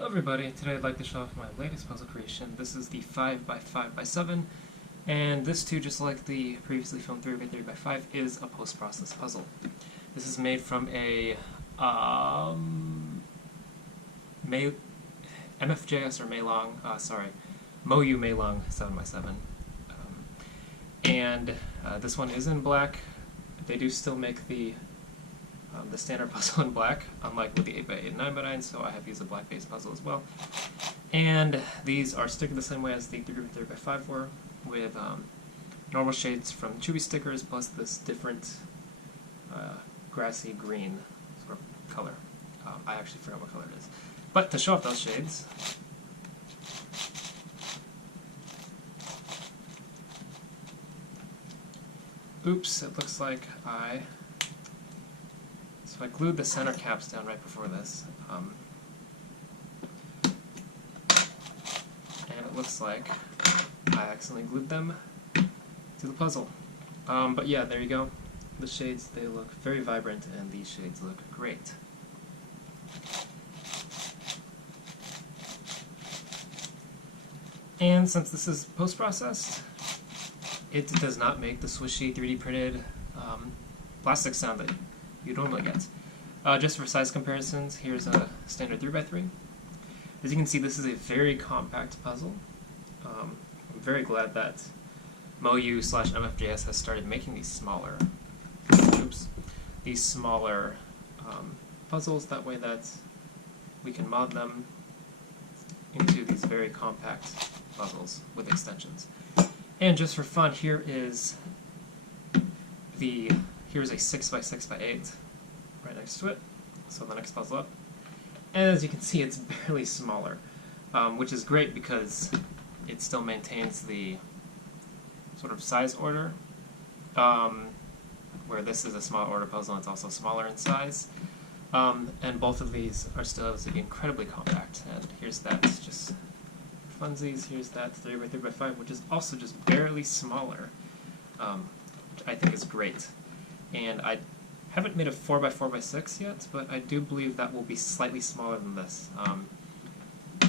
Hello everybody, today I'd like to show off my latest puzzle creation. This is the 5x5x7, and this too, just like the previously filmed 3x3x5, is a post-process puzzle. This is made from a MFJS or Meilong, MoU Meilong 7x7. This one is in black. They do still make the standard puzzle in black, unlike with the 8x8 and 9x9, so I have used a black-based puzzle as well. And these are stickered the same way as the 3x3x5 were, with normal shades from Chewy stickers, plus this different grassy green sort of color. I actually forgot what color it is. But to show off those shades, oops, it looks like So I glued the center caps down right before this, and it looks like I accidentally glued them to the puzzle. But yeah, there you go. The shades, they look very vibrant, and these shades look great. And since this is post-processed, it does not make the swishy 3D printed plastic sound that you normally get. Just for size comparisons, here's a standard 3x3. As you can see, this is a very compact puzzle. I'm very glad that MoU/MFJS has started making these smaller, puzzles. That way that we can mod them into these very compact puzzles with extensions. And just for fun, here's a 6x6x8 right next to it, so the next puzzle up. And as you can see, it's barely smaller, which is great because it still maintains the sort of size order, where this is a small order puzzle and it's also smaller in size. And both of these are still able to be incredibly compact. And here's that, just funsies, here's that 3x3x5, which is also just barely smaller, which I think is great. And I haven't made a 4x4x6 yet, but I do believe that will be slightly smaller than this.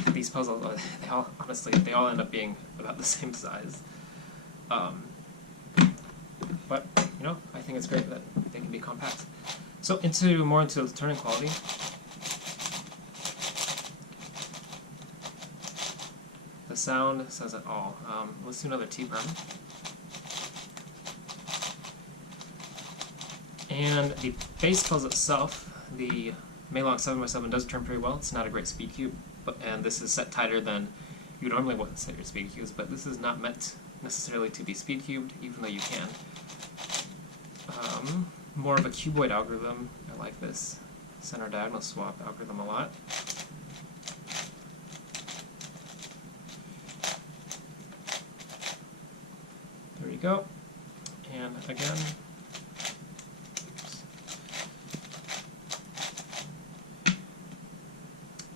These puzzles, honestly, they all end up being about the same size. But, you know, I think it's great that they can be compact. So more into the turning quality. The sound says it all. Let's do another T-perm. And the base puzzle itself, the Meilong 7x7 does turn pretty well. It's not a great speed cube, and this is set tighter than you normally would set your speed cubes, but this is not meant necessarily to be speed cubed, even though you can. More of a cuboid algorithm. I like this center diagonal swap algorithm a lot. There you go. And again,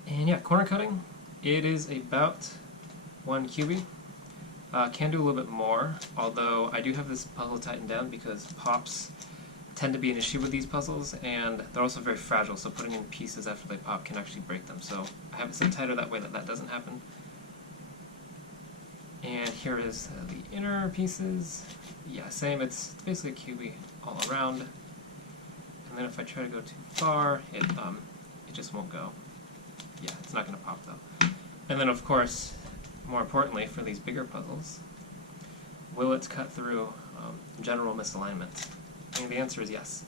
and yeah, corner cutting, it is about 1 QB. Can do a little bit more, although I do have this puzzle tightened down because pops tend to be an issue with these puzzles, and they're also very fragile, so putting in pieces after they pop can actually break them. So I have it set tighter that way that doesn't happen. And here is the inner pieces. Yeah, same, it's basically a QB all around. And then if I try to go too far, it just won't go. Yeah, it's not going to pop though. And then of course, more importantly for these bigger puzzles, will it cut through general misalignment? And the answer is yes.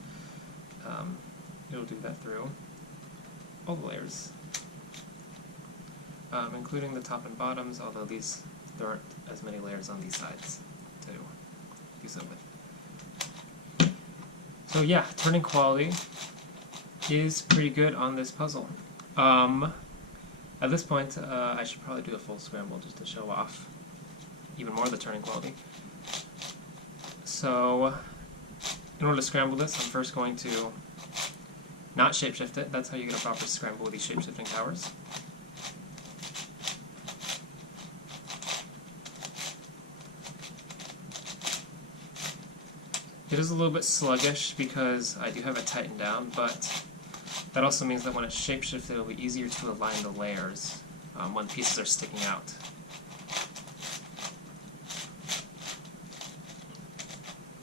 It'll do that through all the layers, including the top and bottoms, although there aren't as many layers on these sides to do so with. So yeah, turning quality is pretty good on this puzzle. At this point, I should probably do a full scramble just to show off even more of the turning quality. So, in order to scramble this, I'm first going to not shapeshift it. That's how you get a proper scramble with these shapeshifting towers. It is a little bit sluggish because I do have it tightened down, but That also means that when it's shapeshifted, it'll be easier to align the layers when pieces are sticking out.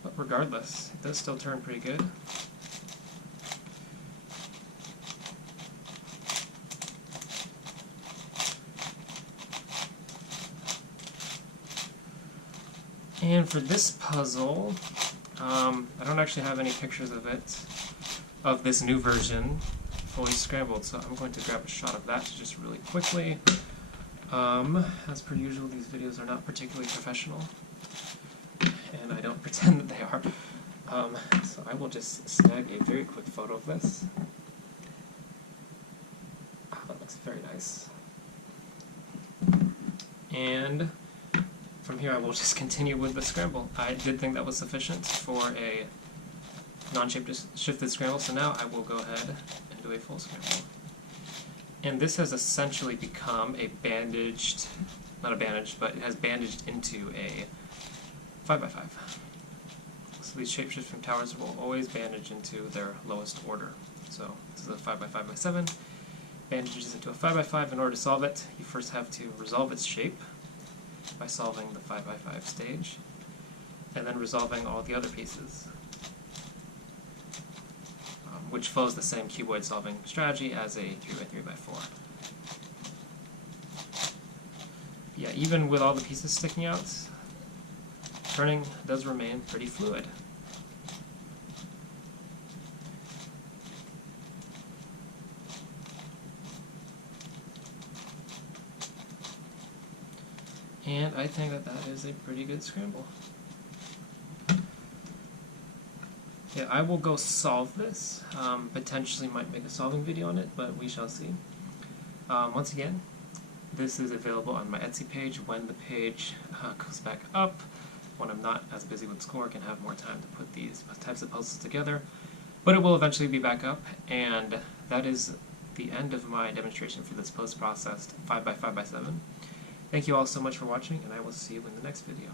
But regardless, it does still turn pretty good. And for this puzzle, I don't actually have any pictures of it, of this new version, fully scrambled, so I'm going to grab a shot of that just really quickly. As per usual, these videos are not particularly professional, and I don't pretend that they are. So I will just snag a very quick photo of this. Oh, that looks very nice. And from here I will just continue with the scramble. I did think that was sufficient for a non-shifted scramble, so now I will go ahead and do a full scramble. And this has essentially become a bandaged, not a bandaged, but it has bandaged into a 5x5. So these shape-shifting towers will always bandage into their lowest order. So this is a 5x5x7, bandages into a 5x5. In order to solve it, you first have to resolve its shape by solving the 5x5 stage, and then resolving all the other pieces, which follows the same cuboid solving strategy as a 3x3x4. Yeah, even with all the pieces sticking out, turning does remain pretty fluid. And I think that that is a pretty good scramble. Yeah, I will go solve this. Potentially might make a solving video on it, but we shall see. Once again, this is available on my Etsy page when the page goes back up. When I'm not as busy with schoolwork and have more time to put these types of puzzles together. But it will eventually be back up, and that is the end of my demonstration for this post-processed 5x5x7. Thank you all so much for watching, and I will see you in the next video.